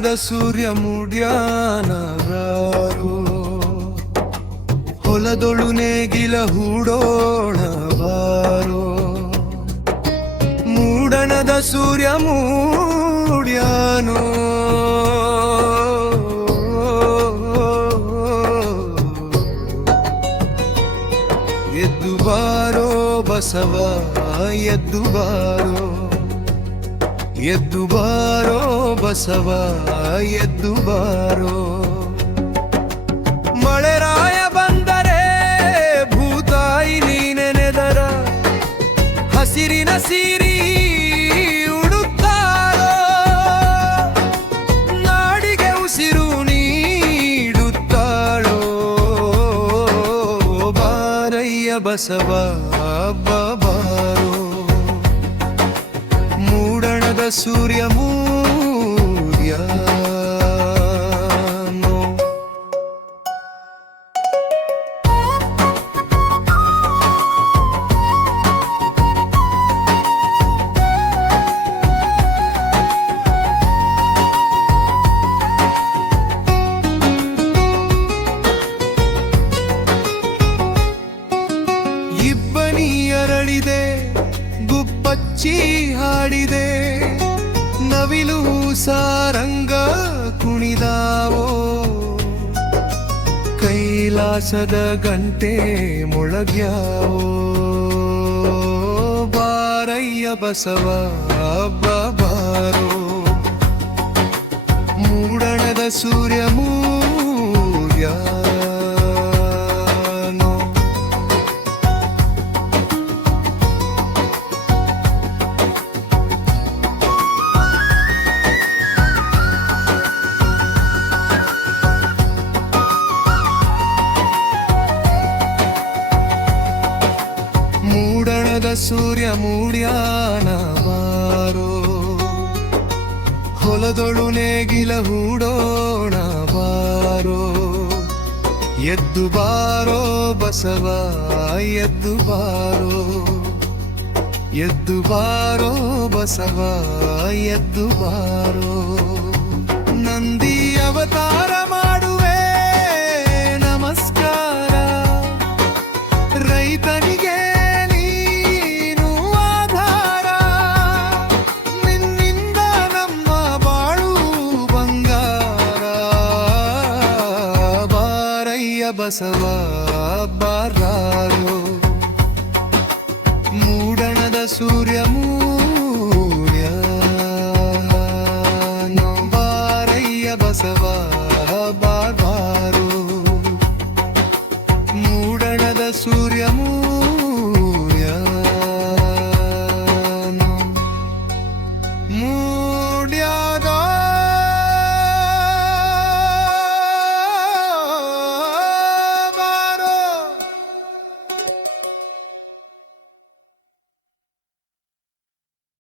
ಮೂಡಣದ ಸೂರ್ಯ ಮೂಡ್ಯಾನವಾರು ಹೊಲದೊಳು ನೇಗಿಲ ಹೂಡೋಣವಾರು ಮೂಡಣದ ಸೂರ್ಯ ಮೂಡ್ಯಾನೋ ಎದ್ದು ಬಾರೋ ಬಸವ ಎದ್ದು ಬಾರೋ ಎದ್ದು ಬಾರೋ ಬಸವ ಎದ್ದು ಬಾರೋ ಮಳೆರಾಯ ಬಂದರೆ ಭೂತಾಯಿ ನೀನೆನೆದರ ಹಸಿರಿನ ಸೀರಿ ಉಡುತ್ತಾರೋ ನಾಡಿಗೆ ಉಸಿರು ನೀಡುತ್ತಾಳೋ ಬಾರಯ್ಯ ಬಸವ ಬಾರೋ ಮೂಡಣದ ಸೂರ್ಯ ಮೂಡ್ಯಾನೋ ಇಬ್ಬನಿ ಅರಳಿದೆ ಗುಬ್ಬಚ್ಚಿ ಹಾಡಿದೆ ನವಿಲು ಸಾರಂಗ ಕುಣಿದಾವೋ ಕೈಲಾಸದ ಗಂಟೆ ಮೊಳಗ್ಯಾವೋ ಬಾರಯ್ಯ ಬಸವ ಬಾರೋ ಮೂಡಣದ ಸೂರ್ಯ ಮೂಡ್ಯಾನೋ ಮೂಡಣದ ಸೂರ್ಯ ಮೂಡ್ಯಾನವಾರೋ ಹೊಲದೊಳು ನೇಗಿಲ ಹೂಡೋಣವಾರೋ ಎದ್ದು ಬಾರೋ ಬಸವ ಎದ್ದು ಬಾರೋ ಎದ್ದು ಬಾರೋ ಬಸವ ಎದ್ದು ಬಾರೋ ನಂದಿ ಅವತಾರ ಮಾಡುವೆ ನಮಸ್ಕಾರ ರೈತನಿಗೆ ಬಸವ ಬಾರೋ ಮೂಡಣದ ಸೂರ್ಯ ಮೂಡ್ಯಾನೋ ಬಾರಯ್ಯ ಬಸವ